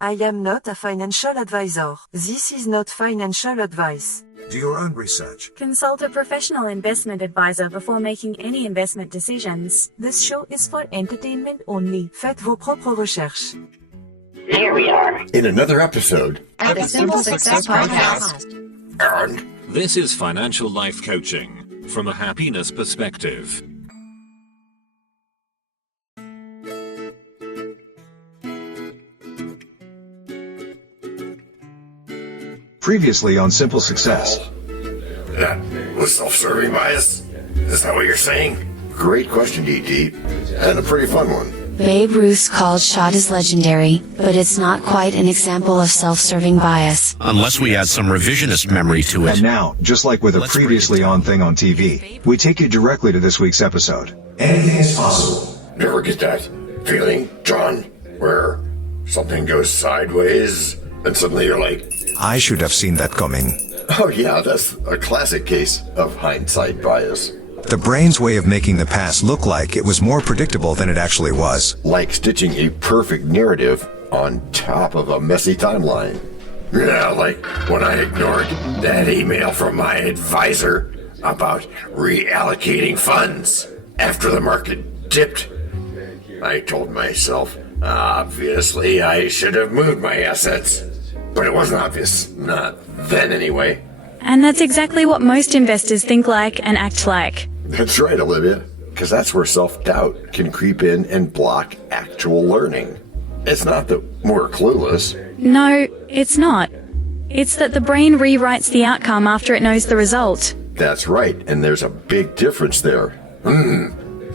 I am not a financial advisor. This is not financial advice. Do your own research. Consult a professional investment advisor before making any investment decisions. This show is for entertainment only. Faites vos propres recherches. Here we are in another episode of the Simple Success Podcast. And this is financial life coaching from a happiness perspective. Previously on Simple Success. That was self-serving bias? Is that what you're saying? Great question, DT, and a pretty fun one. Babe Ruth's called shot is legendary, but it's not quite an example of self-serving bias. Unless we add some revisionist memory to it. And now, just like with a previously on thing on TV, we take you directly to this week's episode. Anything is possible. Never get that feeling, John, where something goes sideways and suddenly you're like, I should have seen that coming. oh yeah, that's a classic case of hindsight bias. The brain's way of making the past look like it was more predictable than it actually was. Like stitching a perfect narrative on top of a messy timeline. Yeah, like when I ignored that email from my advisor about reallocating funds after the market dipped. I told myself, obviously I should have moved my assets. But it wasn't obvious. Not then, anyway. And that's exactly what most investors think like and act like. That's right, Olivia. Because that's where self-doubt can creep in and block actual learning. It's not that we're clueless. No, it's not. It's that the brain rewrites the outcome after it knows the result. That's right, and there's a big difference there.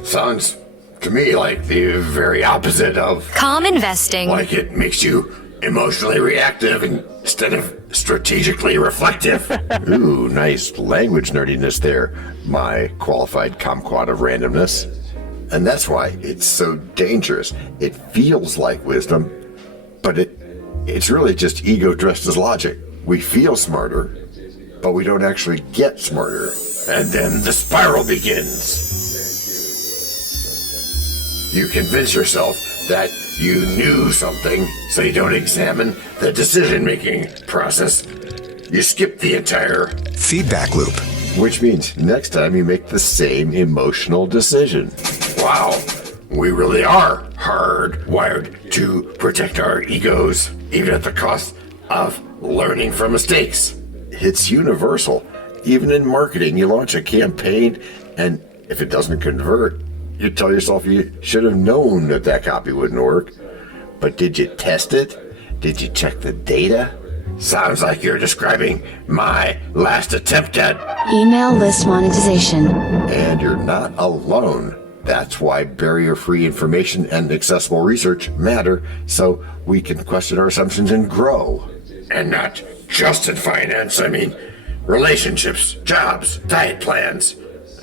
Sounds to me like the very opposite of Calm investing. like it makes you emotionally reactive instead of strategically reflective. Ooh, nice language nerdiness there, my qualified kumquat of randomness. And that's why it's so dangerous. It feels like wisdom, but it's really just ego dressed as logic. We feel smarter, but we don't actually get smarter. And then the spiral begins. You convince yourself that you knew something, so you don't examine the decision-making process. You skip the entire Feedback loop. which means next time you make the same emotional decision. Wow, we really are hardwired to protect our egos, even at the cost of learning from mistakes. It's universal. Even in marketing, you launch a campaign, and if it doesn't convert, you tell yourself you should have known that copy wouldn't work. But did you test it? Did you check the data? Sounds like you're describing my last attempt at... Email list monetization. And you're not alone. That's why barrier-free information and accessible research matter, so we can question our assumptions and grow. And not just in finance, I mean relationships, jobs, diet plans.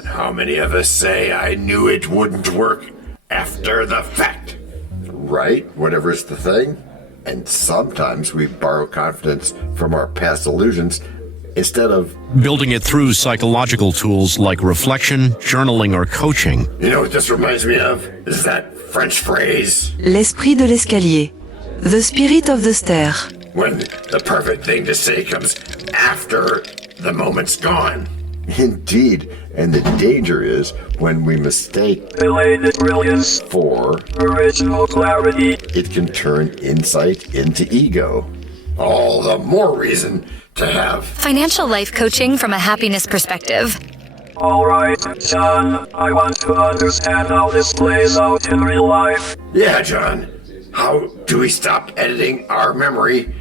How many of us say I knew it wouldn't work after the fact? Right? Whatever's the thing. And sometimes we borrow confidence from our past illusions instead of Building it through psychological tools like reflection, journaling, or coaching. You know what this reminds me of? Is that French phrase? L'esprit de l'escalier. The spirit of the stair. When the perfect thing to say comes after the moment's gone. Indeed, and the danger is when we mistake Belated brilliance for original clarity. it can turn insight into ego. All the more reason to have Financial life coaching from a happiness perspective. All right, John, I want to understand how this plays out in real life. Yeah, John. How do we stop editing our memory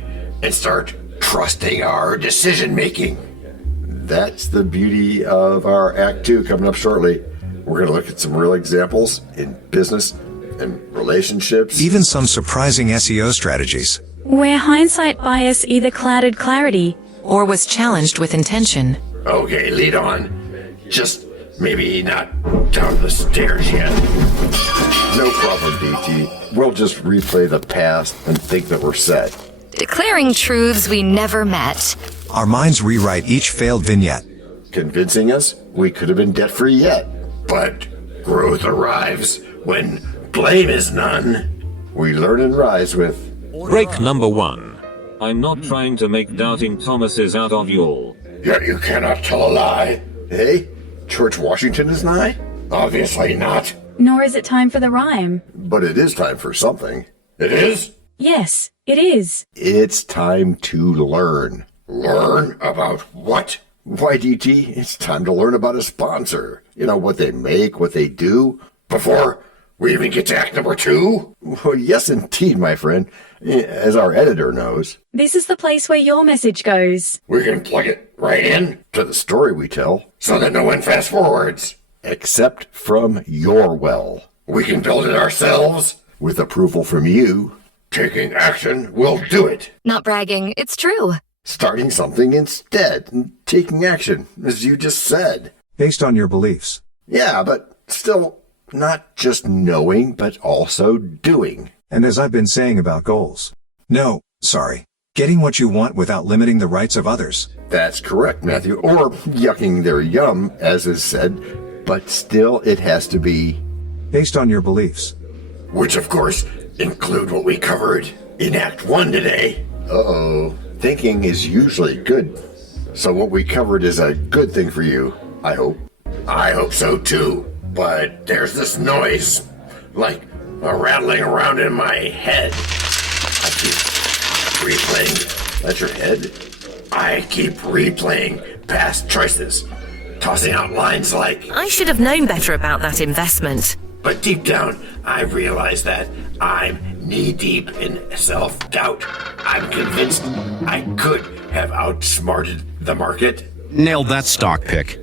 and start trusting our decision making? That's the beauty of our Act 2 coming up shortly. We're going to look at some real examples in business and relationships. Even some surprising SEO strategies. Where hindsight bias either clouded clarity Or was challenged with intention. Okay, lead on. Just maybe not down the stairs yet. No problem, DT. We'll just replay the past and think that we're set. Declaring truths we never met. Our minds rewrite each failed vignette. Convincing us we could have been debt-free yet. But growth arrives when blame is none. We learn and rise with Break number 1. I'm not trying to make doubting Thomases out of y'all. Yet you cannot tell a lie. Hey, George Washington is nigh? Obviously not. Nor is it time for the rhyme. But it is time for something. It is? Yes, it is. It's time to learn. Learn about what? Why, DT, it's time to learn about a sponsor. You know, what they make, what they do. Before we even get to act number 2? Well, yes, indeed, my friend. As our editor knows. This is the place where your message goes. We can plug it right in to the story we tell, so that no one fast forwards. Except from your well. We can build it ourselves. With approval from you. Taking action will do it. Not bragging, it's true. Starting something instead. And taking action, as you just said. Based on your beliefs. Yeah, but still not just knowing, but also doing. And as I've been saying about goals. No, sorry. Getting what you want without limiting the rights of others. That's correct, Matthew. Or yucking their yum, as is said. But still, it has to be... based on your beliefs. Which, of course, include what we covered in Act 1 today. Uh-oh. Thinking is usually good. So what we covered is a good thing for you, I hope. I hope so, too. But there's this noise. Like a rattling around in my head. I keep replaying. That's your head? I keep replaying past choices. Tossing out lines like, I should have known better about that investment. But deep down, I realize that I'm knee-deep in self-doubt. I'm convinced I could have outsmarted the market. Nailed that stock pick.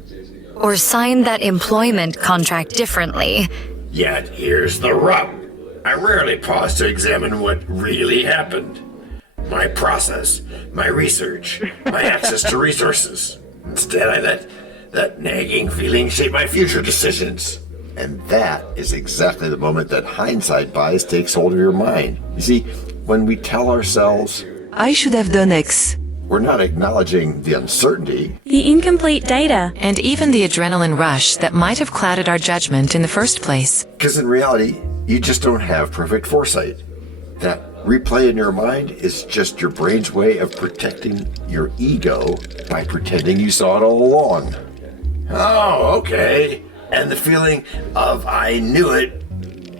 Or sign that employment contract differently. Yet here's the rub. I rarely pause to examine what really happened. My process, my research, my access to resources. Instead, I let that nagging feeling shape my future decisions. And that is exactly the moment that hindsight bias takes hold of your mind. You see, when we tell ourselves, I should have done X. we're not acknowledging the uncertainty. The incomplete data. And even the adrenaline rush that might have clouded our judgment in the first place. Because in reality, you just don't have perfect foresight. That replay in your mind is just your brain's way of protecting your ego by pretending you saw it all along. Oh, okay. And the feeling of I knew it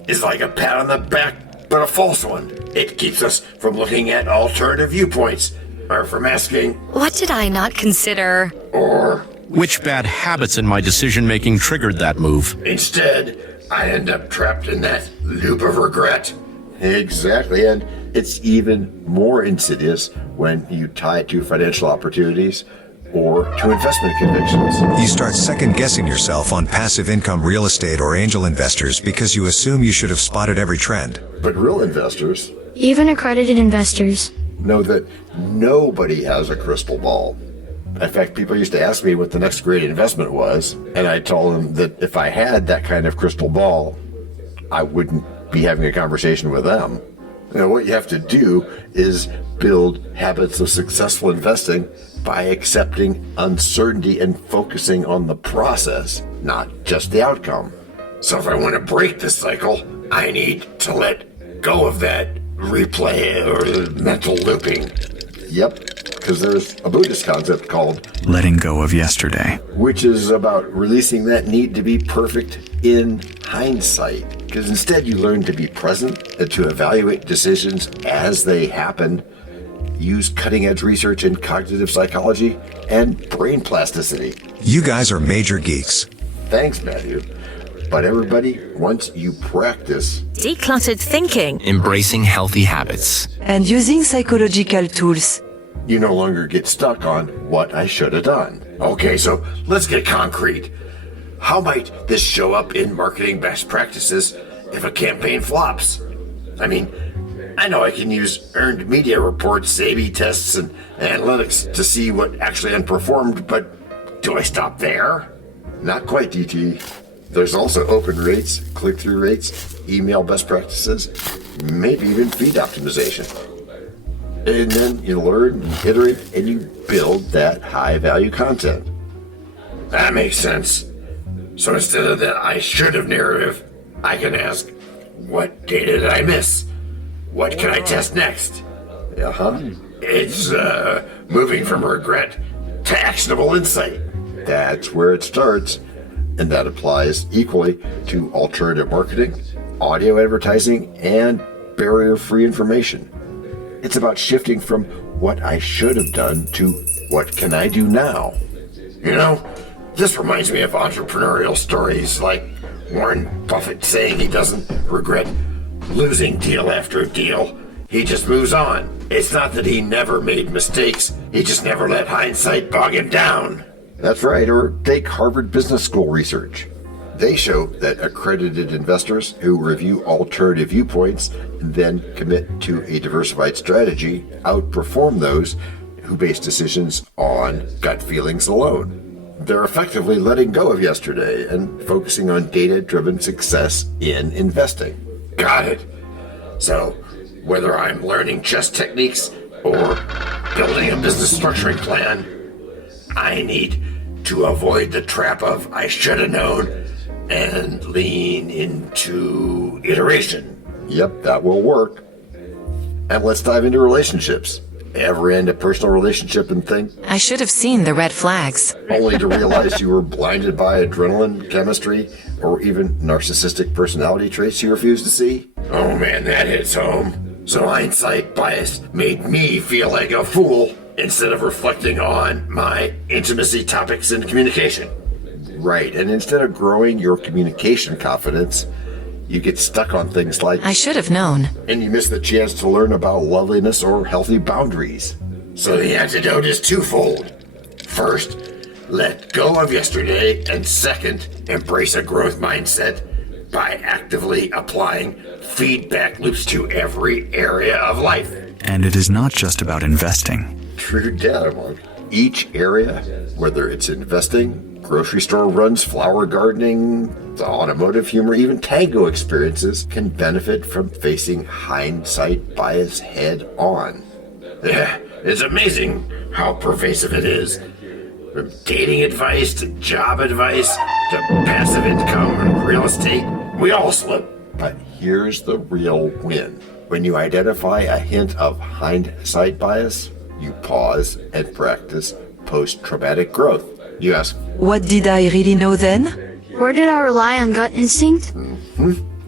is like a pat on the back, but a false one. It keeps us from looking at alternative viewpoints, or from asking, what did I not consider? Or which bad habits in my decision-making triggered that move? Instead, I end up trapped in that loop of regret. Exactly, and it's even more insidious when you tie it to financial opportunities or to investment convictions. You start second-guessing yourself on passive income real estate or angel investors because you assume you should have spotted every trend. But real investors, even accredited investors, know that nobody has a crystal ball. In fact, people used to ask me what the next great investment was, and I told them that if I had that kind of crystal ball, I wouldn't be having a conversation with them. You know, what you have to do is build habits of successful investing by accepting uncertainty and focusing on the process, not just the outcome. So if I want to break this cycle, I need to let go of that replay or mental looping. Yep, because there's a Buddhist concept called letting go of yesterday, which is about releasing that need to be perfect in hindsight. Because instead you learn to be present and to evaluate decisions as they happen, use cutting-edge research in cognitive psychology and brain plasticity. You guys are major geeks. Thanks, Matthew. But everybody, once you practice decluttered thinking, embracing healthy habits, and using psychological tools, you no longer get stuck on what I should have done. Okay, so let's get concrete. How might this show up in marketing best practices if a campaign flops? I mean, I know I can use earned media reports, A/B tests, and analytics to see what actually unperformed, but do I stop there? Not quite, DT. There's also open rates, click-through rates, email best practices, maybe even feed optimization. And then you learn, you iterate, and you build that high-value content. That makes sense. So instead of the I should have narrative, I can ask, what data did I miss? what can I test next? It's moving from regret to actionable insight. That's where it starts. And that applies equally to alternative marketing, audio advertising, and barrier-free information. It's about shifting from what I should have done to what can I do now. You know, this reminds me of entrepreneurial stories like Warren Buffett saying he doesn't regret losing deal after deal. He just moves on. It's not that he never made mistakes. He just never let hindsight bog him down. That's right, or take Harvard Business School research. They show that accredited investors who review alternative viewpoints and then commit to a diversified strategy outperform those who base decisions on gut feelings alone. They're effectively letting go of yesterday and focusing on data-driven success in investing. Got it. So, whether I'm learning chess techniques or building a business structuring plan, I need to avoid the trap of I should have known and lean into iteration. Yep, that will work. And let's dive into relationships. Ever end a personal relationship and think, I should have seen the red flags. Only to realize you were blinded by adrenaline, chemistry, or even narcissistic personality traits you refused to see? Oh man, that hits home. So hindsight bias made me feel like a fool instead of reflecting on my intimacy topics and communication. Right, and instead of growing your communication confidence, you get stuck on things like, I should have known. And you miss the chance to learn about loveliness or healthy boundaries. So the antidote is twofold. First, let go of yesterday, and second, embrace a growth mindset by actively applying feedback loops to every area of life. And it is not just about investing. True data, Monk. Each area, whether it's investing, grocery store runs, flower gardening, the automotive humor, even tango experiences, can benefit from facing hindsight bias head on. Yeah, it's amazing how pervasive it is. From dating advice to job advice to passive income and real estate, we all slip. But here's the real win. When you identify a hint of hindsight bias, you pause and practice post-traumatic growth. You ask, what did I really know then? Where did I rely on gut instinct?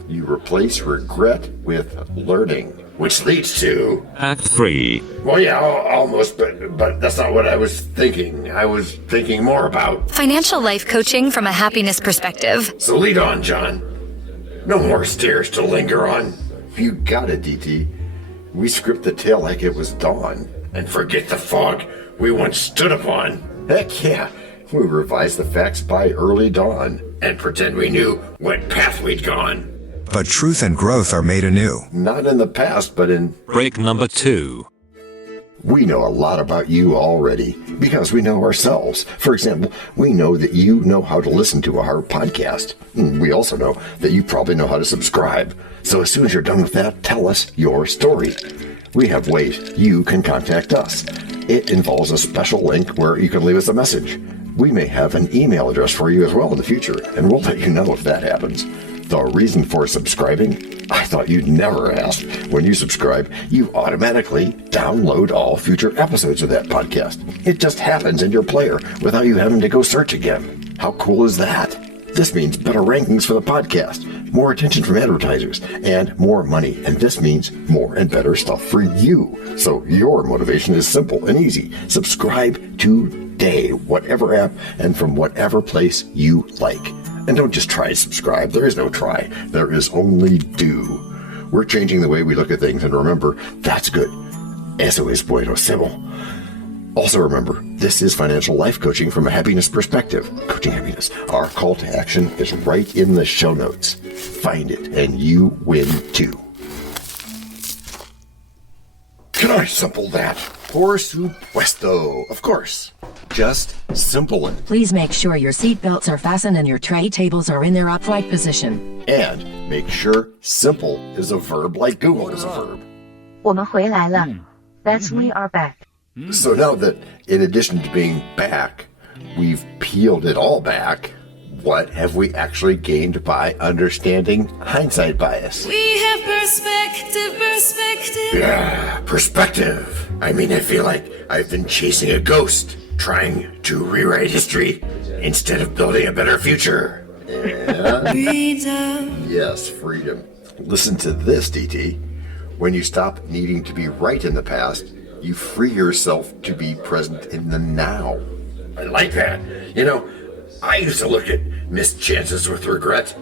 You replace regret with learning, which leads to Act 3. Well, yeah, almost, but that's not what I was thinking. I was thinking more about financial life coaching from a happiness perspective. So lead on, John. No more stairs to linger on. You got it, DT. We script the tale like it was dawn and forget the fog we once stood upon. Heck yeah, we revise the facts by early dawn and pretend we knew what path we'd gone. But truth and growth are made anew. Not in the past, but in Break number 2. We know a lot about you already because we know ourselves. For example, we know that you know how to listen to our podcast. We also know that you probably know how to subscribe. So as soon as you're done with that, tell us your story. We have ways you can contact us. It involves a special link where you can leave us a message. We may have an email address for you as well in the future, and we'll let you know if that happens. The reason for subscribing? I thought you'd never ask. When you subscribe, you automatically download all future episodes of that podcast. It just happens in your player without you having to go search again. How cool is that? This means better rankings for the podcast, more attention from advertisers, and more money. And this means more and better stuff for you. So your motivation is simple and easy. Subscribe today, whatever app and from whatever place you like. And don't just try to subscribe. There is no try. There is only do. We're changing the way we look at things, and remember, that's good. Eso es buenísimo. Also remember, this is financial life coaching from a happiness perspective. Coaching happiness. Our call to action is right in the show notes. Find it, and you win too. Can I simple that? Por supuesto. Of course. Just simple it. Please make sure your seatbelts are fastened and your tray tables are in their upright position. And make sure simple is a verb like Google is a verb. 我们回来了. That's we are back. So now that, in addition to being back, we've peeled it all back, what have we actually gained by understanding hindsight bias? We have perspective. Yeah, perspective. I mean, I feel like I've been chasing a ghost, trying to rewrite history instead of building a better future. And Freedom. yes, freedom. Listen to this, DT. When you stop needing to be right in the past, you free yourself to be present in the now. I like that. You know, I used to look at missed chances with regret.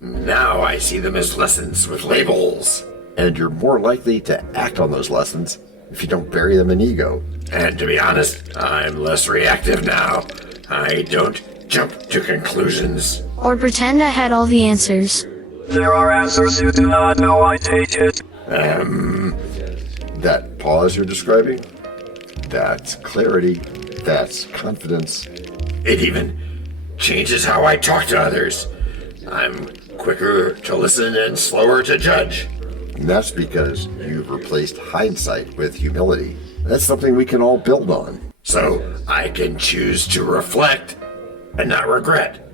Now I see them as lessons with labels. And you're more likely to act on those lessons if you don't bury them in ego. And to be honest, I'm less reactive now. I don't jump to conclusions. Or pretend I had all the answers. There are answers you do not know, I take it. That pause you're describing? That's clarity. That's confidence. It even changes how I talk to others. I'm quicker to listen and slower to judge. And that's because you've replaced hindsight with humility. That's something we can all build on. So I can choose to reflect and not regret.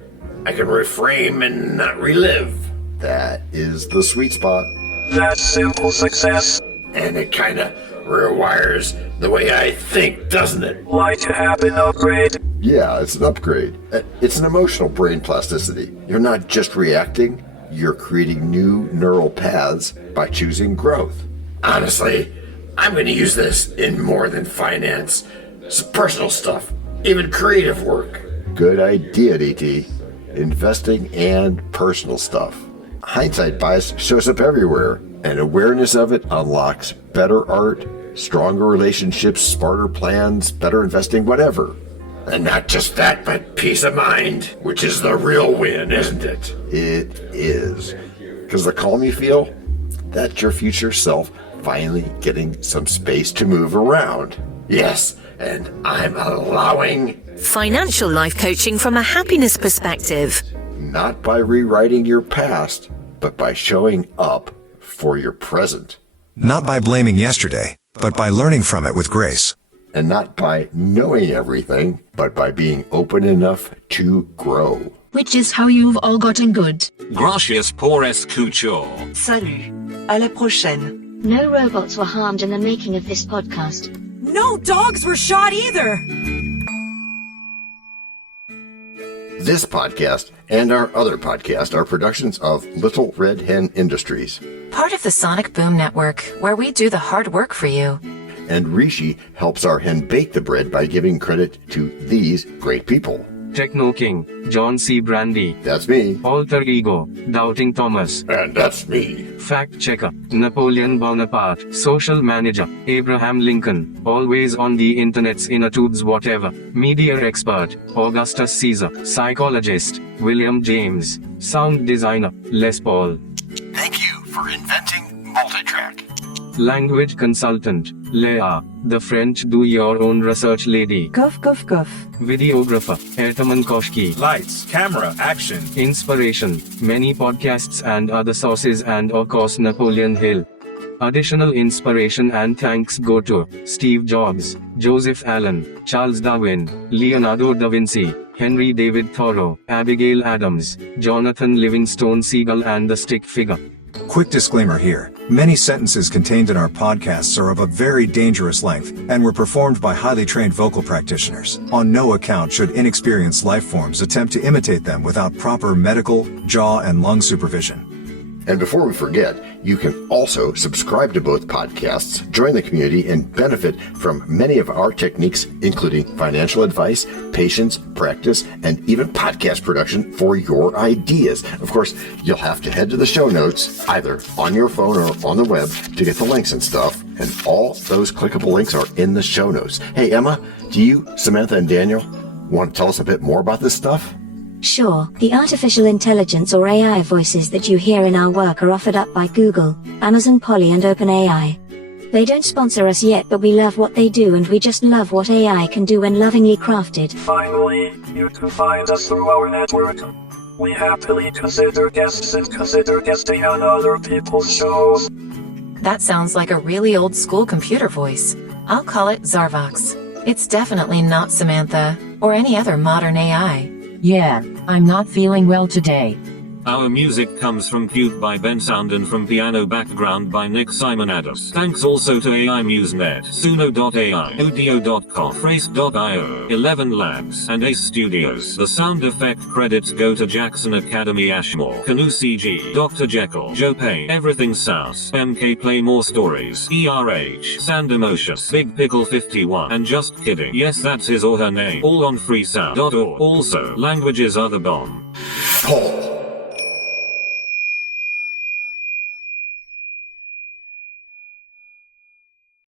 I can reframe and not relive. That is the sweet spot. That's simple success. And it kind of rewires the way I think, doesn't it? Like to have an upgrade. Yeah, it's an upgrade. It's an emotional brain plasticity. You're not just reacting, you're creating new neural paths by choosing growth. Honestly, I'm going to use this in more than finance. Some personal stuff, even creative work. Good idea, DT. Investing and personal stuff. Hindsight bias shows up everywhere, and awareness of it unlocks better art, stronger relationships, smarter plans, better investing, whatever. And not just that, but peace of mind, which is the real win, isn't it? It is. Because the calm you feel, that's your future self finally getting some space to move around. Yes, and I'm allowing financial life coaching from a happiness perspective. Not by rewriting your past, but by showing up for your present. Not by blaming yesterday, but by learning from it with grace. And not by knowing everything, but by being open enough to grow. Which is how you've all gotten good. Gracias por escuchar. Salut. À la prochaine. No robots were harmed in the making of this podcast. No dogs were shot either. This podcast and our other podcast are productions of Little Red Hen Industries. Part of the Sonic Boom Network, where we do the hard work for you. And Rishi helps our hen bake the bread by giving credit to these great people. Techno King, John C. Brandy. That's me. Alter Ego, Doubting Thomas. And that's me. Fact Checker, Napoleon Bonaparte. Social Manager, Abraham Lincoln. Always on the internet's inner tubes whatever. Media Expert, Augustus Caesar. Psychologist, William James. Sound Designer, Les Paul. Thank you for inventing multitrack. Language Consultant, Leah, the French do-your-own research lady. Guff, guff, guff. Videographer, Ertaman Koshki. Lights, camera, action. Inspiration, many podcasts and other sources and of course Napoleon Hill. Additional inspiration and thanks go to Steve Jobs, Joseph Allen, Charles Darwin, Leonardo da Vinci, Henry David Thoreau, Abigail Adams, Jonathan Livingstone Seagull and the Stick Figure. Quick disclaimer here. Many sentences contained in our podcasts are of a very dangerous length and were performed by highly trained vocal practitioners. On no account should inexperienced life forms attempt to imitate them without proper medical, jaw, and lung supervision. And before we forget, you can also subscribe to both podcasts, join the community, and benefit from many of our techniques, including financial advice, patience, practice, and even podcast production for your ideas. Of course, you'll have to head to the show notes, either on your phone or on the web, to get the links and stuff. And all those clickable links are in the show notes. Hey, Emma, do you, Samantha, and Daniel want to tell us a bit more about this stuff? Sure, the artificial intelligence or AI voices that you hear in our work are offered up by Google, Amazon Polly and OpenAI. They don't sponsor us yet, but we love what they do and we just love what AI can do when lovingly crafted. Finally, you can find us through our network. We happily consider guests and consider guesting on other people's shows. That sounds like a really old school computer voice. I'll call it Zarvox. It's definitely not Samantha, or any other modern AI. Yeah, I'm not feeling well today. Our music comes from Cute by Ben Sound and from Piano Background by Nick Simonados. Thanks also to AI MuseNet, Suno.ai, Udio.com, Phrase.io, ElevenLabs, and Ace Studios. The sound effect credits go to Jackson Academy Ashmore, Canoe CG, Dr. Jekyll, Joe Payne, Everything South, MK Play More Stories, ERH, Sand Emotions, Big Pickle 51, and Just Kidding. Yes, that's his or her name. All on freesound.org. Also, languages are the bomb. Paul.